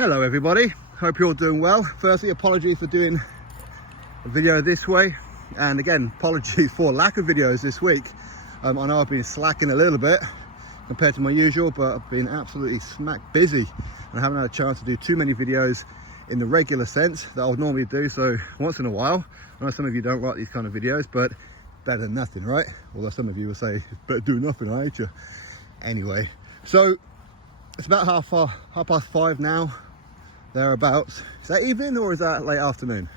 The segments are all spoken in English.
Hello everybody, hope you're all doing well. Firstly, apologies for doing a video this way, and again apologies for lack of videos this week. I know I've been slacking a little bit compared to my usual, but I've been absolutely smack busy and I haven't had a chance to do too many videos in the regular sense that I would normally do. So once in a while, I know some of you don't like these kind of videos, but better than nothing, right? Although some of you will say it's better do nothing, ain't you? Anyway, so it's about half past 5 now, thereabouts. Is that evening or is that late afternoon?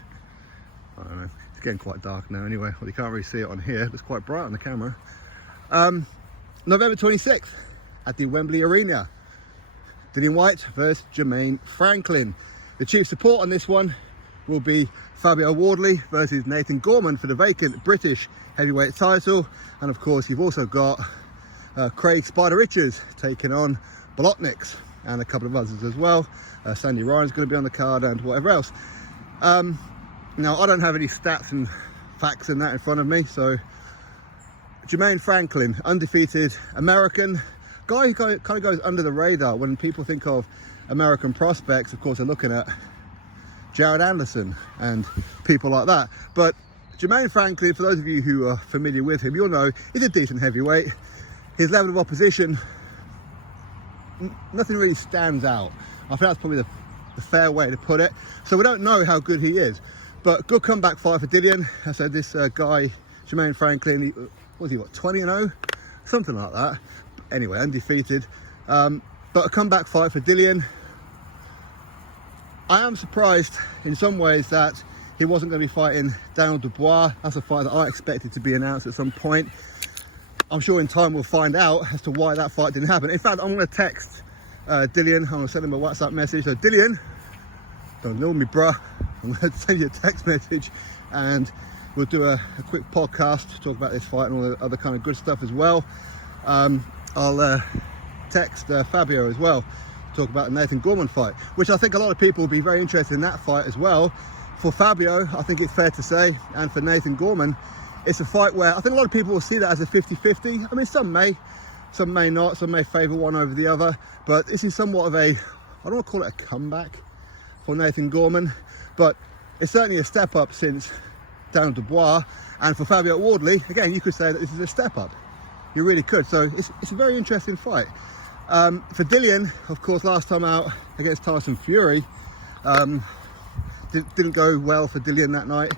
I don't know, it's getting quite dark now anyway. Well, you can't really see it on here, but it's quite bright on the camera. November 26th at the Wembley Arena, Dillian Whyte versus Jermaine Franklin. The chief support on this one will be Fabio Wardley versus Nathan Gorman for the vacant British heavyweight title, and of course you've also got Craig Spider Richards taking on Bolotniks and a couple of others as well. Sandy Ryan's going to be on the card and whatever else. Now I don't have any stats and facts in that in front of me, so Jermaine Franklin, undefeated American guy who kind of goes under the radar when people think of American prospects. Of course they're looking at Jared Anderson and people like that, but Jermaine Franklin, for those of you who are familiar with him, you'll know he's a decent heavyweight. His level of opposition, nothing really stands out. I think that's probably the fair way to put it. So we don't know how good he is, but good comeback fight for Dillian. I said this guy, Jermaine Franklin, what 20-0? Something like that. Anyway, undefeated. But a comeback fight for Dillian. I am surprised in some ways that he wasn't going to be fighting Daniel Dubois. That's a fight that I expected to be announced at some point. I'm sure in time we'll find out as to why that fight didn't happen. In fact, I'm going to text Dillian. I'm going to send him a WhatsApp message. So Dillian, don't know me, bruh. I'm going to send you a text message and we'll do a quick podcast to talk about this fight and all the other kind of good stuff as well. I'll text Fabio as well to talk about the Nathan Gorman fight, which I think a lot of people will be very interested in that fight as well. For Fabio, I think it's fair to say, and for Nathan Gorman, it's a fight where I think a lot of people will see that as a 50-50. I mean, some may not, some may favour one over the other, but this is somewhat of a, I don't want to call it a comeback for Nathan Gorman, but it's certainly a step up since Daniel Dubois. And for Fabio Wardley, again, you could say that this is a step up. You really could. So it's a very interesting fight. For Dillian, of course, last time out against Tyson Fury, didn't go well for Dillian that night,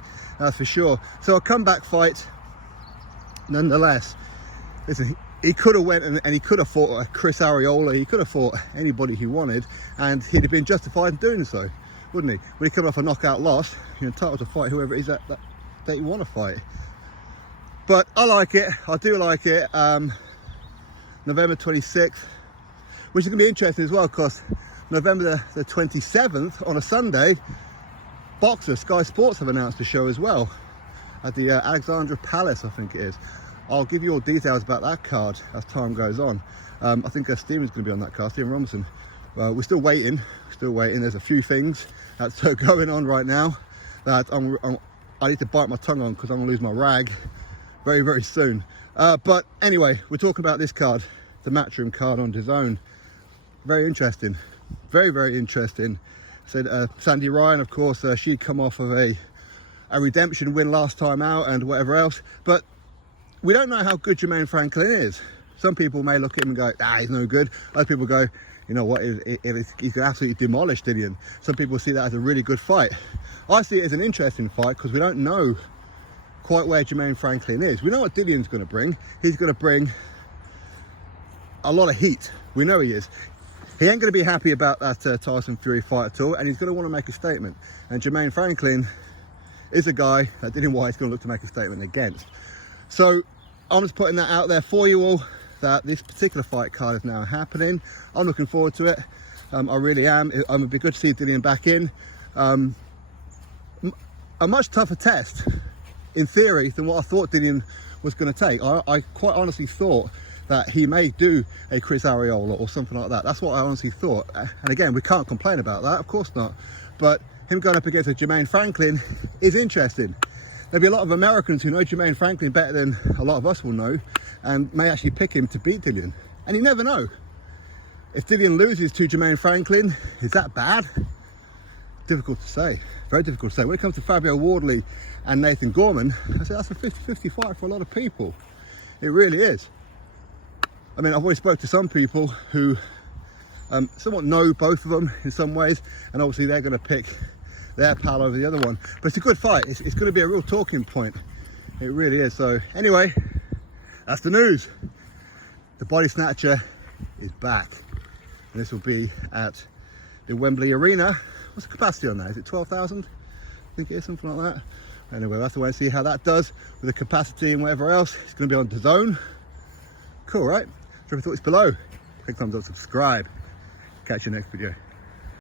for sure. So a comeback fight nonetheless. Listen, he could have went and he could have fought a Chris Arreola, he could have fought anybody he wanted, and he'd have been justified in doing so, wouldn't he? When he come off a knockout loss, you're entitled to fight whoever it is that you want to fight. But I like it, I do like it. November 26th, which is going to be interesting as well, because November the 27th on a Sunday, Boxer Sky Sports have announced a show as well at the Alexandra Palace, I think it is. I'll give you all details about that card as time goes on. I think Stephen's going to be on that card, Stephen Robinson. We're still waiting. There's a few things that's going on right now that I need to bite my tongue on because I'm going to lose my rag very, very soon. But anyway, we're talking about this card, the Matchroom card on DAZN. Very interesting, very, very interesting. So Sandy Ryan, of course, she'd come off of a redemption win last time out and whatever else, but we don't know how good Jermaine Franklin is. Some people may look at him and go, he's no good. Other people go, you know what, he's going to absolutely demolish Dillian. Some people see that as a really good fight. I see it as an interesting fight because we don't know quite where Jermaine Franklin is. We know what Dillian's going to bring. He's going to bring a lot of heat. We know he is. He ain't going to be happy about that Tyson Fury fight at all, and he's going to want to make a statement. And Jermaine Franklin is a guy that Dillian Whyte's going to look to make a statement against. So I'm just putting that out there for you all, that this particular fight card is now happening. I'm looking forward to it. I really am. It'd be good to see Dillian back in. A much tougher test, in theory, than what I thought Dillian was going to take. I quite honestly thought that he may do a Chris Arreola or something like that. That's what I honestly thought. And again, we can't complain about that, of course not. But him going up against a Jermaine Franklin is interesting. There'll be a lot of Americans who know Jermaine Franklin better than a lot of us will know, and may actually pick him to beat Dillian. And you never know. If Dillian loses to Jermaine Franklin, is that bad? Difficult to say. Very difficult to say. When it comes to Fabio Wardley and Nathan Gorman, I say that's a 50-50 fight for a lot of people. It really is. I mean, I've always spoke to some people who somewhat know both of them in some ways, and obviously they're going to pick their pal over the other one. But it's a good fight. It's going to be a real talking point. It really is. So anyway, that's the news. The body snatcher is back, and this will be at the Wembley Arena. What's the capacity on that? Is it 12,000? I think it is, something like that. Anyway, we'll have to wait and see how that does with the capacity and whatever else. It's going to be on DAZN. Cool, right? Drop your thoughts below. Click thumbs up, subscribe. Catch you next video.